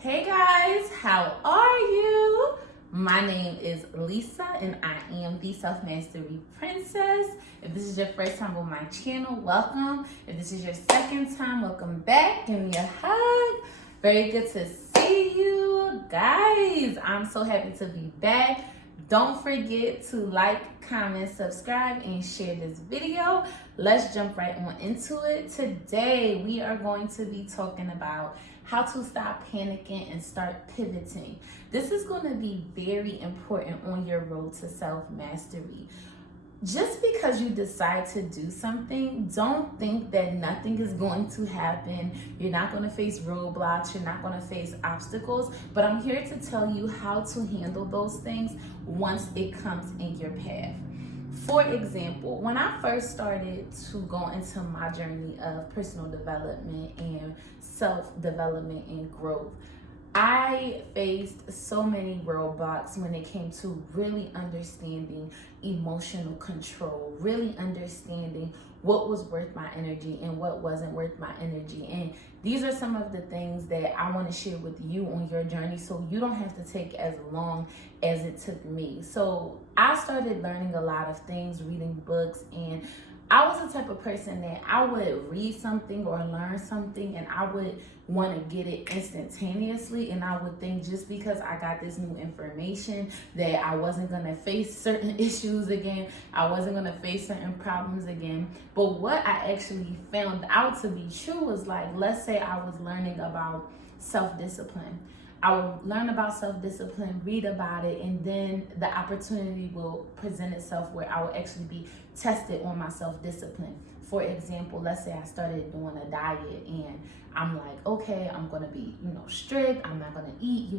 Hey guys, how are you? My name is Lisa and I am the Self Mastery Princess. If this is your first time on my channel, welcome. If this is your second time, welcome back. Give me a hug. Very good to see you guys. I'm so happy to be back. Don't forget to like, comment, subscribe, and share this video. Let's jump right on into it. Today, we are going to be talking about how to stop panicking and start pivoting. This is going to be very important on your road to self-mastery. Just because you decide to do something, don't think that nothing is going to happen. You're not going to face roadblocks. You're not going to face obstacles. But I'm here to tell you how to handle those things once it comes in your path. For example, when I first started to go into my journey of personal development and self-development and growth, I faced so many roadblocks when it came to really understanding emotional control, really understanding what was worth my energy and what wasn't worth my energy. And these are some of the things that I want to share with you on your journey so you don't have to take as long as it took me. So I started learning a lot of things, reading books, and I was the type of person that I would read something or learn something and I would want to get it instantaneously, and I would think just because I got this new information that I wasn't going to face certain issues again, I wasn't going to face certain problems again. But what I actually found out to be true was, like, let's say I was learning about self-discipline. I will learn about self-discipline, read about it, and then the opportunity will present itself where I will actually be tested on my self-discipline. For example, let's say I started doing a diet and I'm like, okay, I'm gonna be, strict. I'm not gonna eat,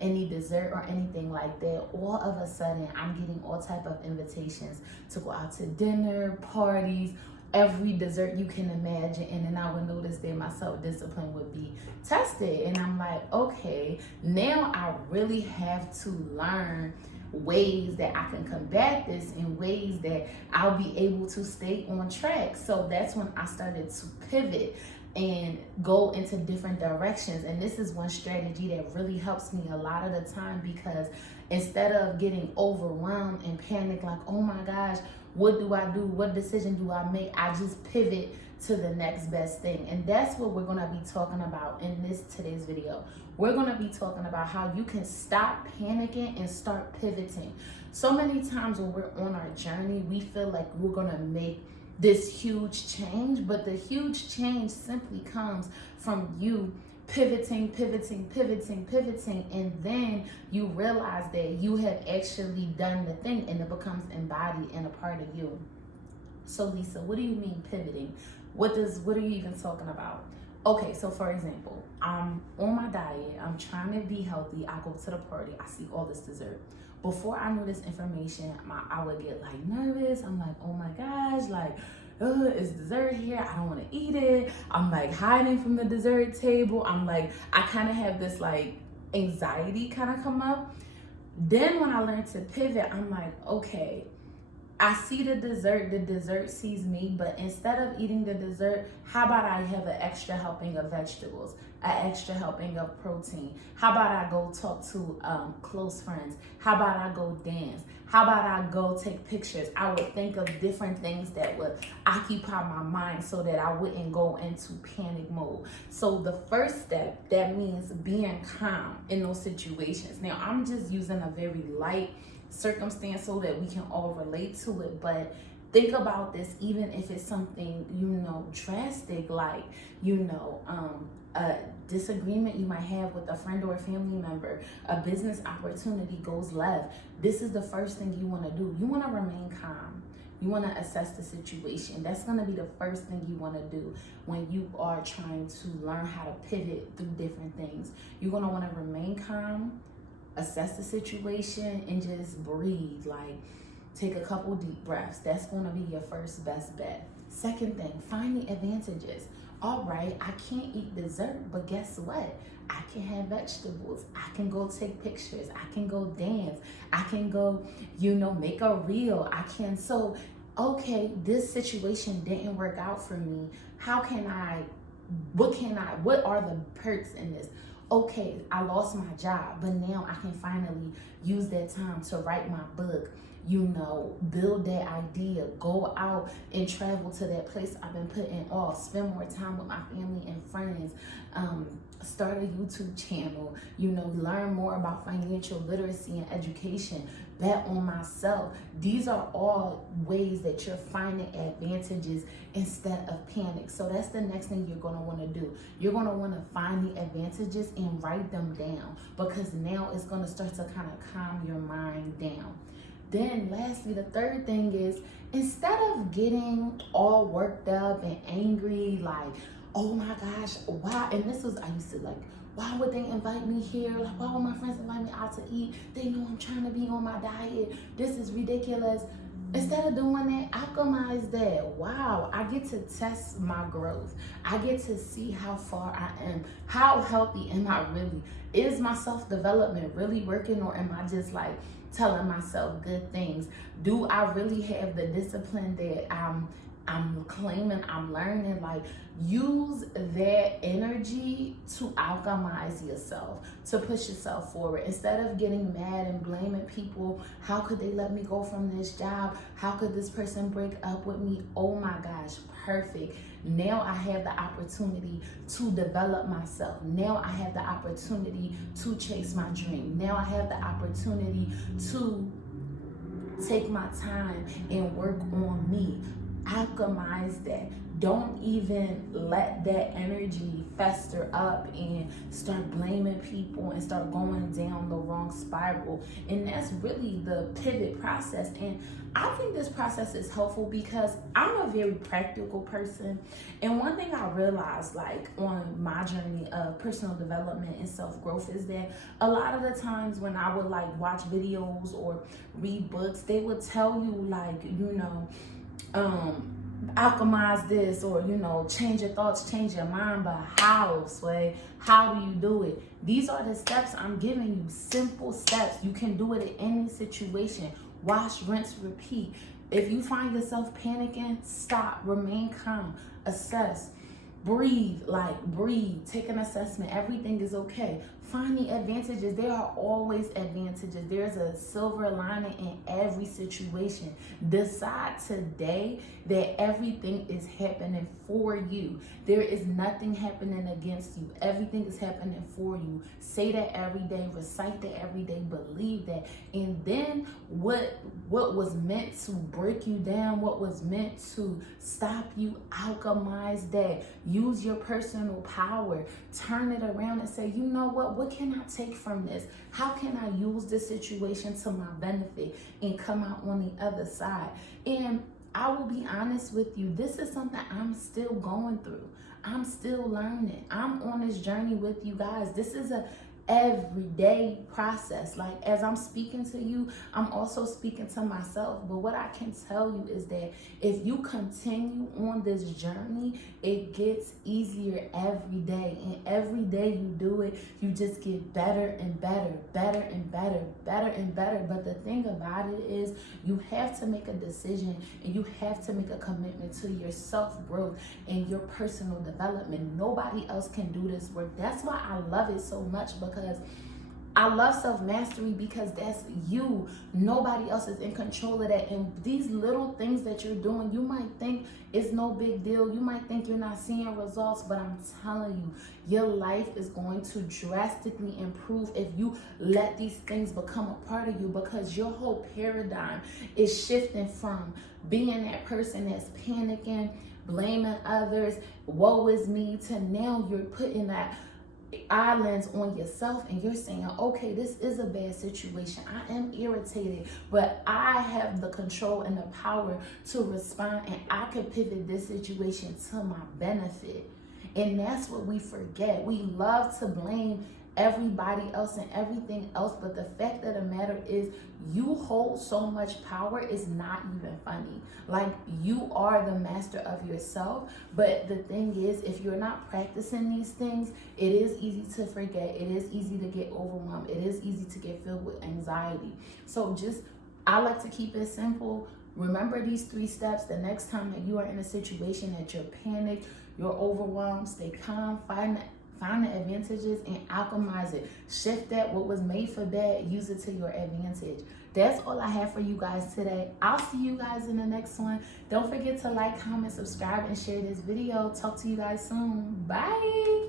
any dessert or anything like that. All of a sudden, I'm getting all type of invitations to go out to dinner, parties, every dessert you can imagine, and then I would notice that my self-discipline would be tested, and I'm like, okay, now I really have to learn ways that I can combat this in ways that I'll be able to stay on track. So that's when I started to pivot and go into different directions. And this is one strategy that really helps me a lot of the time, because instead of getting overwhelmed and panic like, oh my gosh, what do I do? What decision do I make? I just pivot to the next best thing. And that's what we're going to be talking about in today's video. We're going to be talking about how you can stop panicking and start pivoting. So many times when we're on our journey, we feel like we're going to make this huge change, but the huge change simply comes from you pivoting, and then you realize that you have actually done the thing and it becomes embodied and a part of you. So Lisa, what do you mean pivoting? What are you even talking about? Okay, so for example, I'm on my diet, I'm trying to be healthy, I go to the party, I see all this dessert. Before I knew this information, I would get like nervous. I'm like, oh my gosh, like, it's dessert here, I don't want to eat it. I'm like hiding from the dessert table. I'm like, I kind of have this like anxiety kind of come up. Then when I learned to pivot, I'm like, okay, I see the dessert sees me, but instead of eating the dessert, how about I have an extra helping of vegetables, an extra helping of protein? How about I go talk to close friends? How about I go dance? How about I go take pictures? I would think of different things that would occupy my mind so that I wouldn't go into panic mode. So the first step, that means being calm in those situations. Now, I'm just using a very light circumstance so that we can all relate to it, but think about this even if it's something drastic, like a disagreement you might have with a friend or a family member, a business opportunity goes left. This is the first thing you want to do. You want to remain calm. You want to assess the situation. That's going to be the first thing you want to do when you are trying to learn how to pivot through different things. You're going to want to remain calm, assess the situation, and just breathe. Like, take a couple deep breaths. That's going to be your first best bet. Second thing, find the advantages. All right, I can't eat dessert, but guess what? I can have vegetables. I can go take pictures. I can go dance. I can go, make a reel. Okay, this situation didn't work out for me. What are the perks in this? okay, I lost my job, but now I can finally use that time to write my book, build that idea, go out and travel to that place I've been putting off, spend more time with my family and friends, start a YouTube channel, learn more about financial literacy and education, bet on myself. These are all ways that you're finding advantages instead of panic. So that's the next thing you're gonna wanna do. You're gonna wanna find the advantages and write them down, because now it's gonna start to kind of calm your mind down. Then lastly, the third thing is, instead of getting all worked up and angry, like, oh my gosh, why? And I used to like, why would they invite me here? Like, why would my friends invite me out to eat? They know I'm trying to be on my diet. This is ridiculous. Instead of doing that, alchemize that. Wow, I get to test my growth. I get to see how far I am. How healthy am I really? Is my self-development really working, or am I just like telling myself good things? Do I really have the discipline that I'm claiming I'm learning? Like, use that energy to alchemize yourself, to push yourself forward. Instead of getting mad and blaming people, how could they let me go from this job? How could this person break up with me? Oh my gosh, perfect. Now I have the opportunity to develop myself. Now I have the opportunity to chase my dream. Now I have the opportunity to take my time and work on me. Alchemize that. Don't even let that energy fester up and start blaming people and start going down the wrong spiral. And that's really the pivot process. And I think this process is helpful because I'm a very practical person. And one thing I realized, like, on my journey of personal development and self-growth, is that a lot of the times when I would like watch videos or read books, they would tell you like, alchemize this, or change your thoughts, change your mind. But how, Sway? How do you do it? These are the steps I'm giving you. Simple steps. You can do it in any situation. Wash, rinse, repeat. If you find yourself panicking, stop, remain calm, assess, breathe, take an assessment. Everything is okay. Find the advantages. There are always advantages. There's a silver lining in every situation. Decide today that everything is happening for you. There is nothing happening against you. Everything is happening for you. Say that every day, recite that every day, believe that. And then what was meant to break you down, what was meant to stop you, alchemize that. Use your personal power. Turn it around and say, you know what? What can I take from this? How can I use this situation to my benefit and come out on the other side? And I will be honest with you, this is something I'm still going through. I'm still learning. I'm on this journey with you guys. This is a everyday process. Like, as I'm speaking to you, I'm also speaking to myself. But what I can tell you is that if you continue on this journey, it gets easier every day. And every day you do it, you just get better and better, better and better, better and better. But the thing about it is, you have to make a decision and you have to make a commitment to your self-growth and your personal development. Nobody else can do this work. That's why I love it so much, because I love self-mastery, because that's you. Nobody else is in control of that. And these little things that you're doing, you might think it's no big deal. You might think you're not seeing results, but I'm telling you, your life is going to drastically improve if you let these things become a part of you, because your whole paradigm is shifting from being that person that's panicking, blaming others, woe is me, to now you're putting that islands on yourself and you're saying, okay, this is a bad situation. I am irritated, but I have the control and the power to respond, and I can pivot this situation to my benefit. And that's what we forget. We love to blame everybody else and everything else, but the fact of the matter is, you hold so much power, is not even funny. Like, you are the master of yourself. But the thing is, if you're not practicing these things, it is easy to forget. It is easy to get overwhelmed. It is easy to get filled with anxiety. So I like to keep it simple. Remember these 3 steps. The next time that you are in a situation that you're panicked, you're overwhelmed, stay calm, Find the advantages and alchemize it. Shift that, what was made for bad, use it to your advantage. That's all I have for you guys today. I'll see you guys in the next one. Don't forget to like, comment, subscribe, and share this video. Talk to you guys soon. Bye.